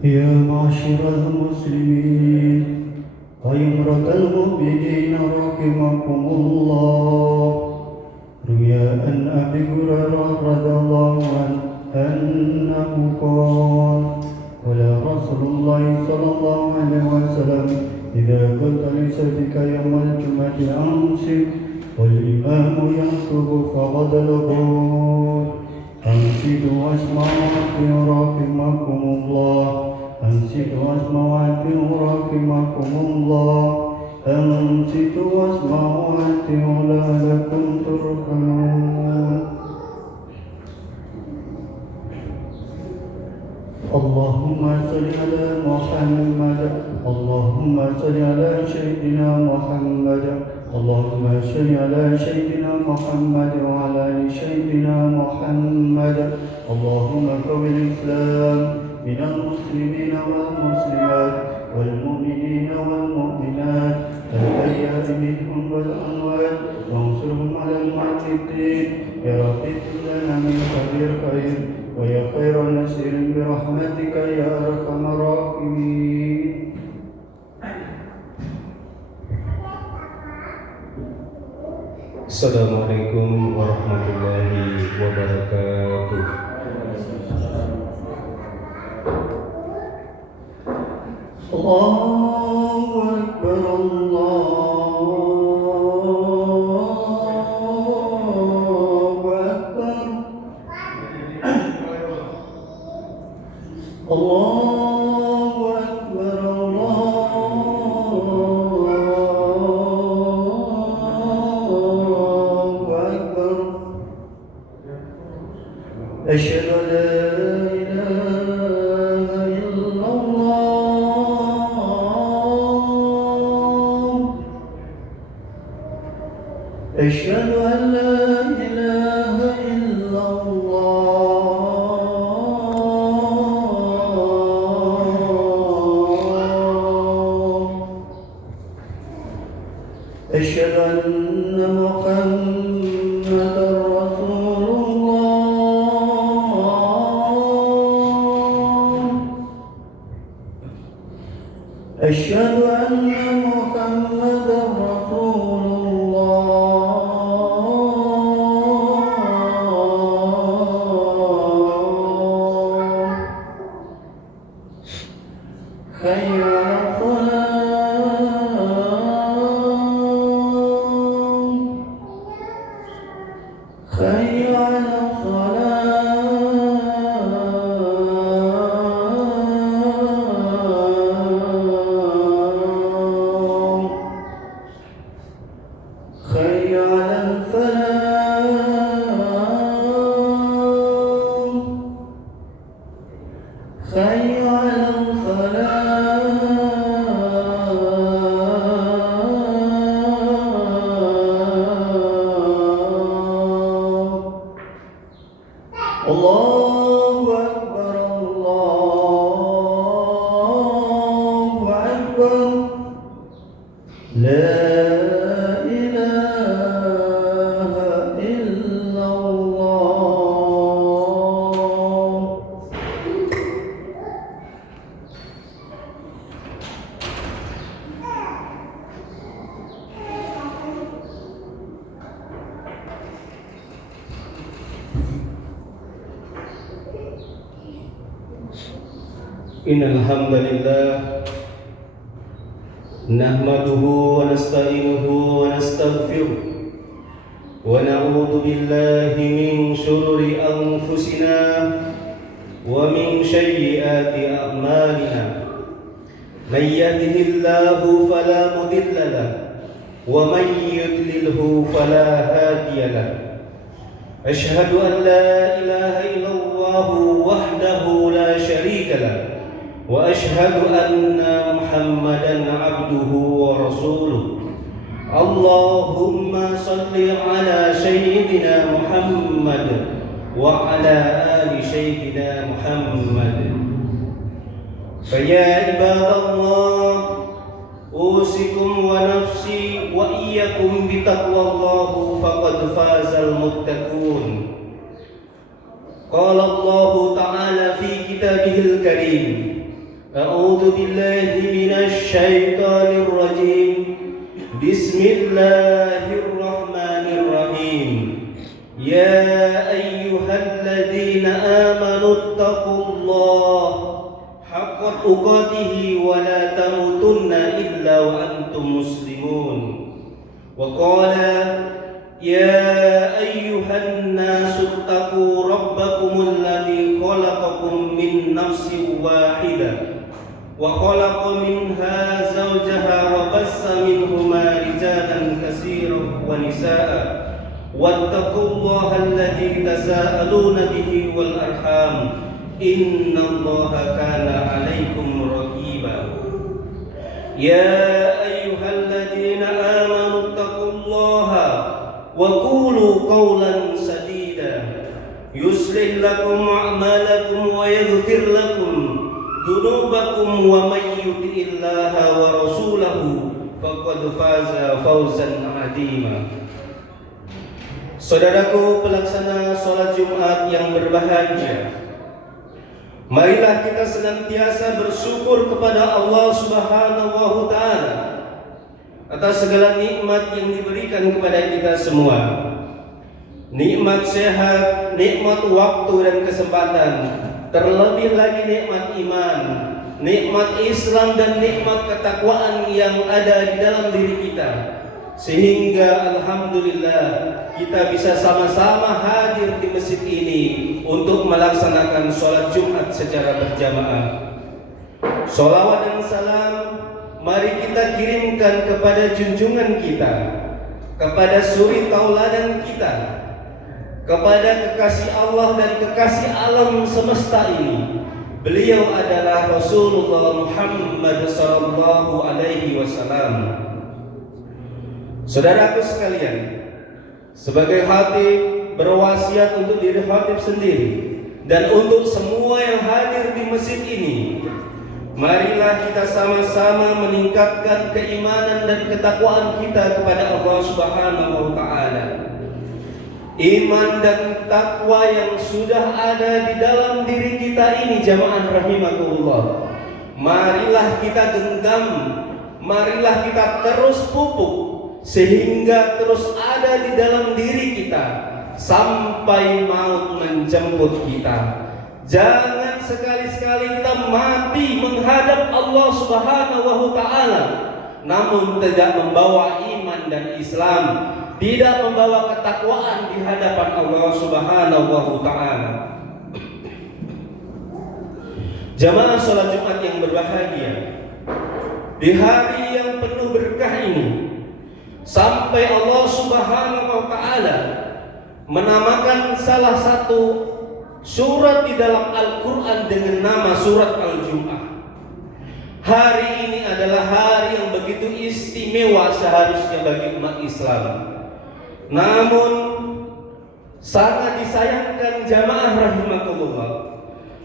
يا معشر المسلمين أيمرة المؤمنين رحمكم الله روي عن أبي هريرة رضي الله عنه أنه قال قال رسول الله صلى الله عليه وسلم إذا قلت لسيفك يوم الجمعة أمسك والإمام يخطب فقد لغوت أنصتوا واسمعوا رحمكم الله أنصتوا واسمعوا رحمكم الله أنصتوا واسمعوا لعلكم ترحمون اللهم صل على محمد اللهم صل على سيدنا محمد اللهم صل على سيدنا محمد وعلى آل سيدنا محمد اللهم قوي الإسلام من المسلمين والمسلمات والمؤمنين والمؤمنات الأحياء منهم والأموات وانصرهم على المعتدين يا رب لنا من خير خير ويا خير نصير برحمتك يا أرحم الراحمين. Assalamualaikum warahmatullahi wabarakatuh. Allahu Akbar, Allahu Akbar, Allahu Akbar. Asyhadu an la ilaha illallah. Asyhadu an la ilaha illallah. Asyhadu anna Muhammadar Rasulullah. Asyhadu anna Muhammadar Rasulullah. Hayya 'alas salam. Hayya 'alas salam. Hayya 'alal falah. Hayya 'alal falah. Allahu Akbar, Allahu Akbar. La ilaha illallah. Innal hamdalillah nahmaduhu wa nasta'inuhu wa nastaghfiruh wa na'udzu billahi min shururi anfusina wa min sayyiati a'malina. Man yahdihillahu fala mudilla lahu wa man yudlilhu fala hadiya lahu. Ashhadu an la ilaha illallah wahdahu la syarika lahu wa ashhadu anna Muhammadan abduhu wa rasuluh. Allahumma salli ala sayyidina Muhammad wa ala ali sayyidina Muhammad. Fa ya ibadallah taqwallahu faqad fazal muttaqun. Qala Allah Ta'ala fi kitabihil karim. A'udzu billahi minasy syaithanir rajim. Bismillahirrahmanirrahim. Ya ayyuhalladzina amanu taqullaha haqqa tuqatih wa la tamutunna illa wa antum muslimun. Wa qala ya ayyuhan nasu taqu rabbakumul ladzi khalaqakum min nafsin wahidah wa khalaqa minha zawjaha wa bassa minhuma rijalan katsiran wa nisaa'a wattaqullaha alladzi tasaaluna bihi wal arham innallaha kana 'alaikum raqiba. Ya ayyuhalladzina amanu taqullaha wa qulu qawlan sadida yuslih lakum a'malakum wa yaghfir lakum dunubakum wa may yuti'illaha wa rasulahu faqad faza fawzan 'azima. Saudaraku pelaksana salat Jumat yang berbahagia, marilah kita senantiasa bersyukur kepada Allah Subhanahu wa Ta'ala atas segala nikmat yang diberikan kepada kita semua. Nikmat sehat, nikmat waktu dan kesempatan, terlebih lagi nikmat iman, nikmat Islam dan nikmat ketakwaan yang ada di dalam diri kita. Sehingga alhamdulillah kita bisa sama-sama hadir di masjid ini untuk melaksanakan sholat Jumat secara berjamaah. Sholawat dan salam mari kita kirimkan kepada junjungan kita, kepada suri tauladan kita, kepada kekasih Allah dan kekasih alam semesta ini. Beliau adalah Rasulullah Muhammad sallallahu alaihi wasallam. Saudaraku sekalian, sebagai khatib berwasiat untuk diri khatib sendiri dan untuk semua yang hadir di masjid ini, marilah kita sama-sama meningkatkan keimanan dan ketakwaan kita kepada Allah Subhanahu wa Ta'ala. Iman dan takwa yang sudah ada di dalam diri kita ini, jamaah rahimakumullah, marilah kita genggam, marilah kita terus pupuk sehingga terus ada di dalam diri kita sampai maut menjemput kita. Jangan sekali-sekali kita mati menghadap Allah Subhanahu wa Ta'ala namun tidak membawa iman dan Islam, tidak membawa ketakwaan di hadapan Allah Subhanahu wa Ta'ala. Jamaah salat Jumat yang berbahagia, di hari yang penuh berkah ini, sampai Allah Subhanahu wa Ta'ala menamakan salah satu surat di dalam Al-Quran dengan nama surat Al-Jum'ah. Hari ini adalah hari yang begitu istimewa seharusnya bagi umat Islam. Namun sangat disayangkan jamaah rahimakumullah,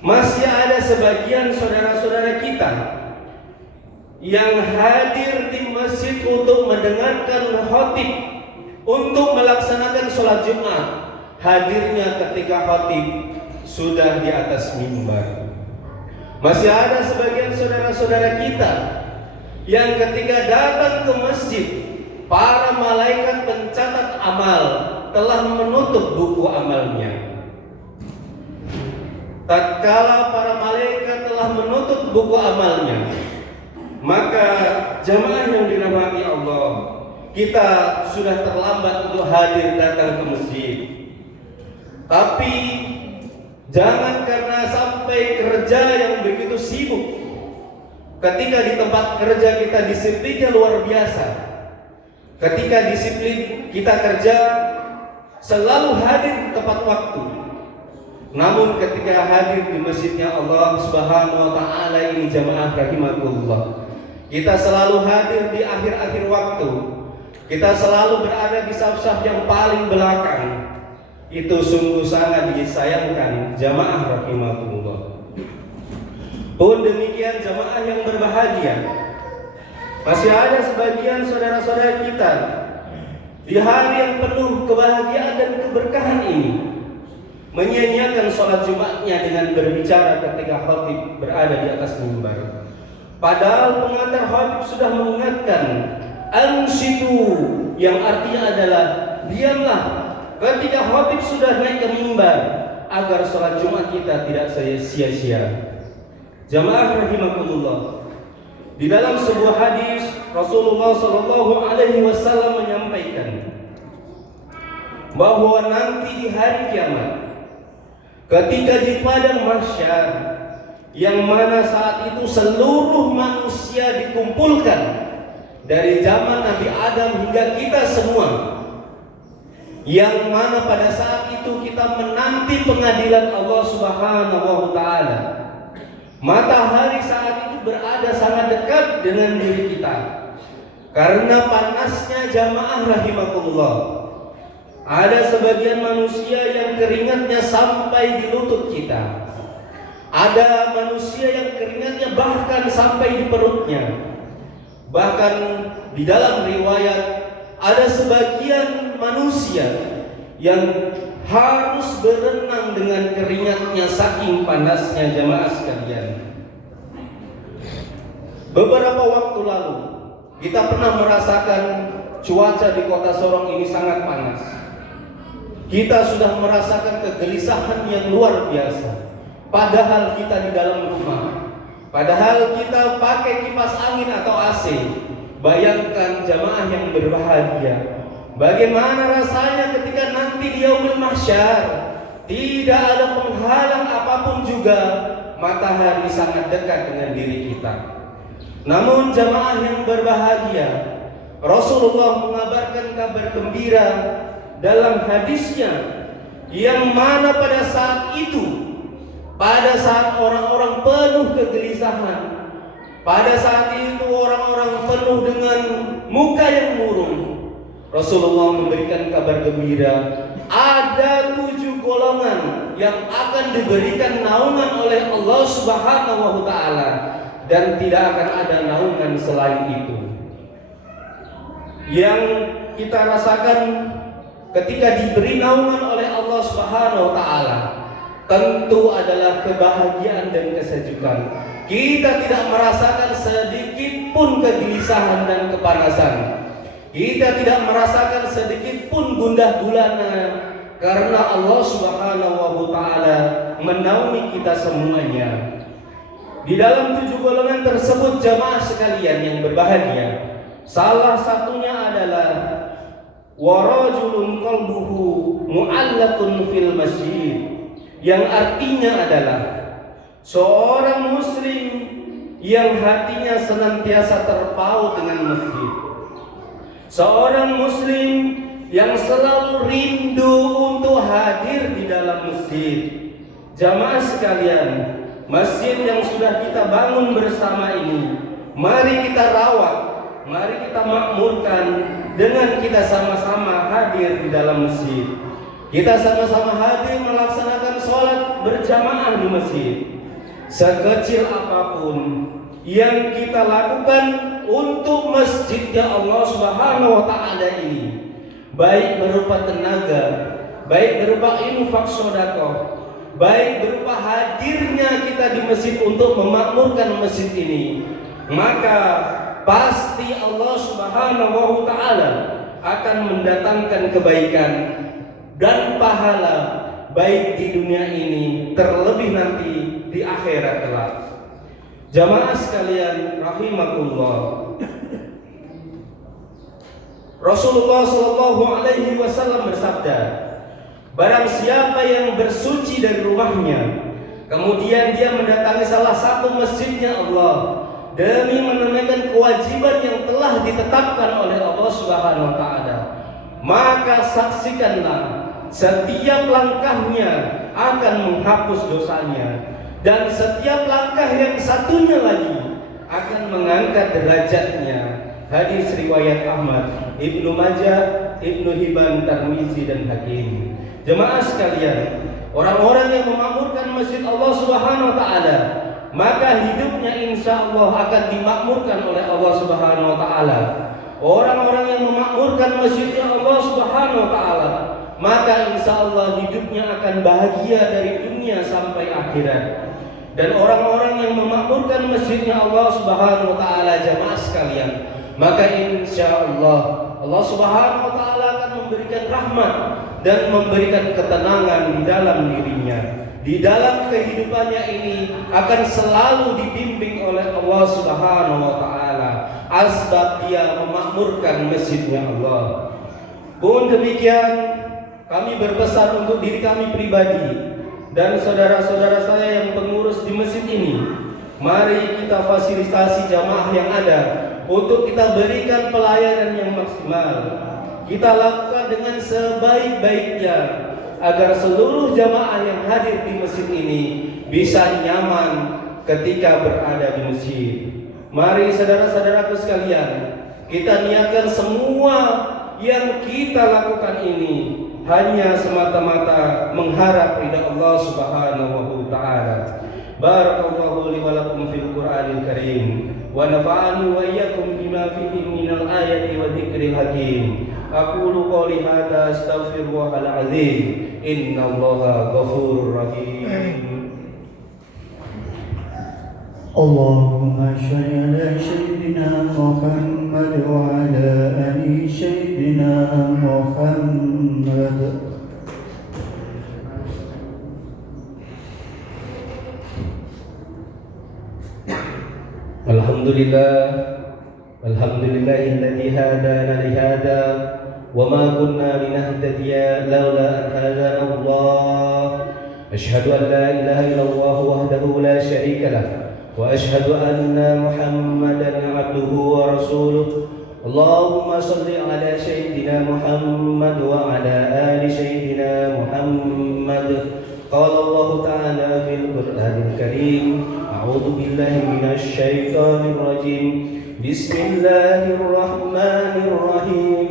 masih ada sebagian saudara-saudara kita yang hadir di masjid untuk mendengarkan khatib, untuk melaksanakan sholat Jumat, hadirnya ketika khatib sudah di atas mimbar. Masih ada sebagian saudara-saudara kita yang ketika datang ke masjid, para malaikat pencatat amal telah menutup buku amalnya. Tatkala para malaikat telah menutup buku amalnya, maka jamaah yang dirahmati Allah, kita sudah terlambat untuk hadir datang ke masjid. Tapi jangan karena sampai kerja yang begitu sibuk, ketika di tempat kerja kita disiplinnya luar biasa, ketika disiplin kita kerja selalu hadir tepat waktu, namun ketika hadir di masjidnya Allah Subhanahu wa Ta'ala ini, jamaah rahimakumullah, kita selalu hadir di akhir-akhir waktu, kita selalu berada di saf-saf yang paling belakang. Itu sungguh sangat disayangkan, jamaah rahimakumullah. Pun demikian jamaah yang berbahagia, masih ada sebagian saudara-saudara kita di hari yang penuh kebahagiaan dan keberkahan ini menyia-nyiakan sholat Jumatnya dengan berbicara ketika khatib berada di atas mimbar. Padahal pengantar khatib sudah mengingatkan ansitu, yang artinya adalah diamlah ketika khatib sudah naik ke mimbar, agar sholat Jumat kita tidak sia-sia. Jamaah rahimakumullah, di dalam sebuah hadis Rasulullah SAW menyampaikan bahwa nanti di hari kiamat, ketika di padang mahsyar, yang mana saat itu seluruh manusia dikumpulkan dari zaman Nabi Adam hingga kita semua, yang mana pada saat itu kita menanti pengadilan Allah Subhanahu wa Ta'ala. Matahari saat itu berada sangat dekat dengan diri kita karena panasnya. Jamaah rahimakumullah, ada sebagian manusia yang keringatnya sampai di lutut kita, ada manusia yang keringatnya bahkan sampai di perutnya. Bahkan di dalam riwayat ada sebagian manusia yang harus berenang dengan keringatnya saking panasnya. Jamaah sekalian, beberapa waktu lalu kita pernah merasakan cuaca di kota Sorong ini sangat panas. Kita sudah merasakan kegelisahan yang luar biasa, padahal kita di dalam rumah, padahal kita pakai kipas angin atau AC. Bayangkan jamaah yang berbahagia, bagaimana rasanya ketika nanti di yaumul mahsyar tidak ada penghalang apapun juga, matahari sangat dekat dengan diri kita. Namun jamaah yang berbahagia, Rasulullah mengabarkan kabar gembira dalam hadisnya, yang mana pada saat itu, pada saat orang-orang penuh kegelisahan, pada saat itu orang-orang penuh dengan muka yang murung, Rasulullah memberikan kabar gembira, ada 7 golongan yang akan diberikan naungan oleh Allah Subhanahu wa Ta'ala, dan tidak akan ada naungan selain itu. Yang kita rasakan ketika diberi naungan oleh Allah Subhanahu wa Ta'ala tentu adalah kebahagiaan dan kesejukan. Kita tidak merasakan sedikit pun kegelisahan dan kepanasan. Kita tidak merasakan sedikit pun gundah gulana, karena Allah Subhanahu wa Ta'ala menaungi kita semuanya. Di dalam 7 golongan tersebut jamaah sekalian yang berbahagia, salah satunya adalah warajulun qalbuhu mu'allaqun fil masjid, yang artinya adalah seorang muslim yang hatinya senantiasa terpaut dengan masjid, seorang muslim yang selalu rindu untuk hadir di dalam masjid. Jamaah sekalian, masjid yang sudah kita bangun bersama ini, mari kita rawat, mari kita makmurkan dengan kita sama-sama hadir di dalam masjid. Kita sama-sama hadir melaksanakan sholat berjamaah di masjid. Sekecil apapun yang kita lakukan untuk masjidnya Allah Subhanahu wa Ta'ala ini, baik berupa tenaga, baik berupa infak sedekah, baik berupa hadirnya kita di masjid untuk memakmurkan masjid ini, maka pasti Allah Subhanahu wa Ta'ala akan mendatangkan kebaikan dan pahala, baik di dunia ini terlebih nanti di akhirat kelak. Jamaah sekalian rahimakumullah, Rasulullah SAW bersabda, barang siapa yang bersuci dari rumahnya, kemudian dia mendatangi salah satu masjidnya Allah demi menunaikan kewajiban yang telah ditetapkan oleh Allah Subhanahu wa Ta'ala, maka saksikanlah setiap langkahnya akan menghapus dosanya, dan setiap langkah yang satunya lagi akan mengangkat derajatnya. Hadis riwayat Ahmad, Ibnu Majah, Ibnu Hibban, Tirmizi dan Hakim. Jemaah sekalian, orang-orang yang memakmurkan masjid Allah Subhanahu wa Ta'ala, maka hidupnya insya Allah akan dimakmurkan oleh Allah Subhanahu wa Ta'ala. Orang-orang yang memakmurkan masjidnya Allah maka insya Allah hidupnya akan bahagia dari dunia sampai akhirat. Dan orang-orang yang memakmurkan masjidnya Allah Subhanahu wa taala, jamaah sekalian, maka insya Allah Allah Subhanahu wa taala akan memberikan rahmat dan memberikan ketenangan di dalam dirinya. Di dalam kehidupannya ini akan selalu dibimbing oleh Allah Subhanahu wa taala, asbab dia memakmurkan masjidnya Allah. Pun demikian, kami berpesan untuk diri kami pribadi dan saudara-saudara saya yang pengurus di masjid ini, mari kita fasilitasi jamaah yang ada untuk kita berikan pelayanan yang maksimal. Kita lakukan dengan sebaik-baiknya agar seluruh jamaah yang hadir di masjid ini bisa nyaman ketika berada di masjid. Mari saudara-saudaraku sekalian, kita niatkan semua yang kita lakukan ini hanya semata-mata mengharap ridha Allah Subhanahu wa taala. Barakallahu li wa lakum fil Qur'anil Karim wa nafa'ani wa iyyakum bima fihi minal ayati wa dzikril hakim. Aqulu qouli hadza astaghfirullahal azim. Innallaha ghafurur rahim. اللهم صل على سيدنا محمد وعلى آل سيدنا محمد. Alhamdulillahilladzi hadana li hada wa ma kunna linahtadiya laula an hadana Allah. Ashhadu an la ilaha illallah wahdahu la syarika lah wa ashhadu anna Muhammadan abduhu wa rasuluh. Allahumma salli ala sayyidina Muhammad wa ala ali sayyidina Muhammad. Qala Allah ta'ala fil Qur'anil Karim, a'udzu billahi minasy syaithanir rajim. Bismillahirrahmanirrahim.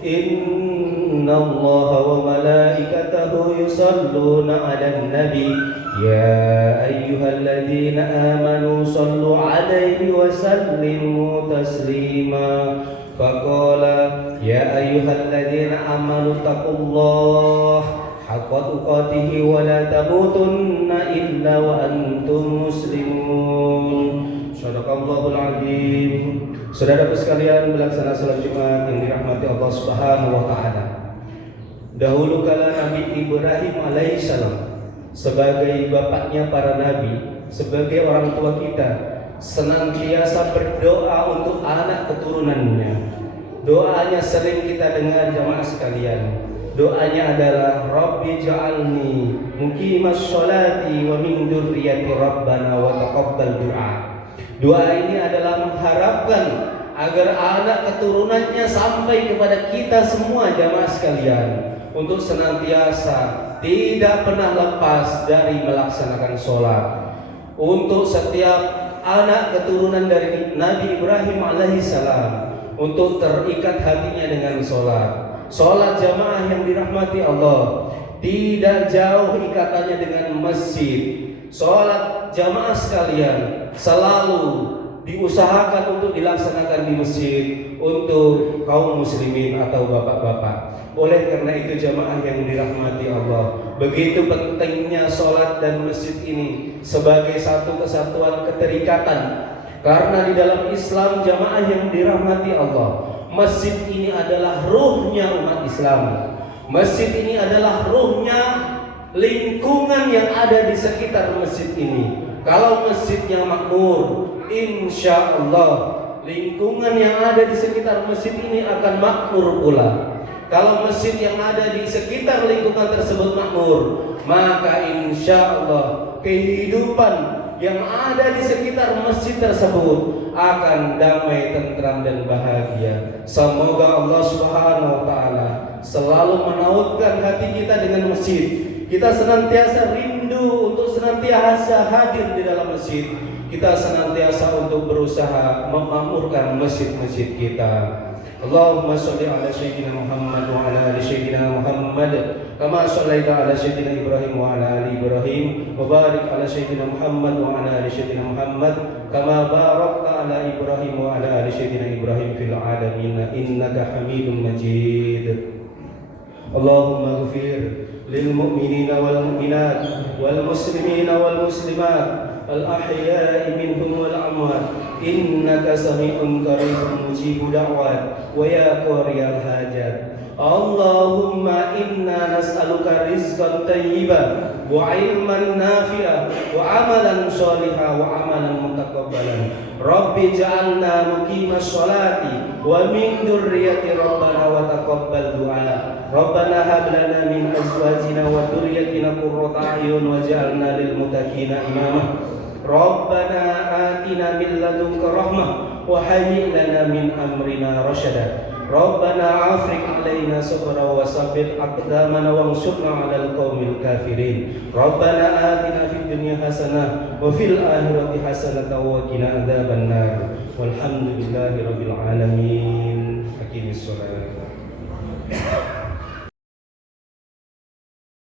Innallaha wa malaikatahu yusalluna 'alan nabi. Ya ayyuhalladzina amanu sallu 'alaihi wa sallimu taslima. Faqala ya ayyuhalladzina amanu taqullaha haqqa tuqatih wa la tamutunna illa wa antum muslimun. Shadaqallahul azim. Saudara sekalian, melaksanakan salat Jumat yang dirahmati Allah Subhanahu wa taala. Dahulu kala Nabi Ibrahim alaihissalam sebagai bapaknya para nabi, sebagai orang tua kita, senantiasa berdoa untuk anak keturunannya. Doanya sering kita dengar jamaah sekalian. Doanya adalah Rabbi ja'alni muqimas sholati wa min dzurriyyati rabbana wa taqabbal du'a. Doa ini adalah mengharapkan agar anak keturunannya sampai kepada kita semua jamaah sekalian untuk senantiasa tidak pernah lepas dari melaksanakan sholat. Untuk setiap anak keturunan dari Nabi Ibrahim alaihissalam untuk terikat hatinya dengan sholat. Sholat jamaah yang dirahmati Allah tidak jauh ikatannya dengan masjid. Sholat jamaah sekalian selalu diusahakan untuk dilaksanakan di masjid untuk kaum muslimin atau bapak-bapak. Oleh karena itu jamaah yang dirahmati Allah, begitu pentingnya sholat dan masjid ini sebagai satu kesatuan keterikatan. Karena di dalam Islam jamaah yang dirahmati Allah, masjid ini adalah ruhnya umat Islam. Masjid ini adalah ruhnya lingkungan yang ada di sekitar masjid ini. Kalau masjidnya makmur, insya Allah lingkungan yang ada di sekitar masjid ini akan makmur pula. Kalau masjid yang ada di sekitar lingkungan tersebut makmur, maka insya Allah kehidupan yang ada di sekitar masjid tersebut akan damai, tentram dan bahagia. Semoga Allah Subhanahu wa taala selalu menautkan hati kita dengan masjid. Kita senantiasa rindu untuk senantiasa hadir di dalam masjid. Kita senantiasa untuk berusaha memakmurkan masjid-masjid kita. Allahumma sholli ala sayyidina Muhammad wa ala ali sayyidina Muhammad kama shallaita ala sayyidina Ibrahim wa ala ali Ibrahim wa barik ala sayyidina Muhammad wa ala ali sayyidina Muhammad kama barakta ala Ibrahim wa ala ali sayyidina Ibrahim fil alamin innaka Hamidum Majid. اللهم اغفر للمؤمنين والمؤمنات والمسلمين والمسلمات الأحياء منهم والأموات إنك سميع قريب مجيب دعوات ويا قاضي الحاجات. اللهم إنا نسألك رزقا طيبا وعلما نافعا وعملا صالحا وعملا متقبلا. رب اجعلنا مقيم الصلاة ومن ذرية ربنا وتقبل دعاء. ربنا هب لنا من أزواجنا وذريتنا قرة أعين واجعلنا للمتقين إماما. ربنا آتنا من لدنك رحمة وهيئ لنا من أمرنا رشدا. ربنا أفرغ علينا صبرا وثبت أقدامنا وانصرنا على القوم الكافرين. ربنا آتنا في الدنيا حسنة وفي الآخرة حسنة وقنا عذاب النار. والحمد لله رب العالمين. أقم الصلاة.